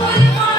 What am I?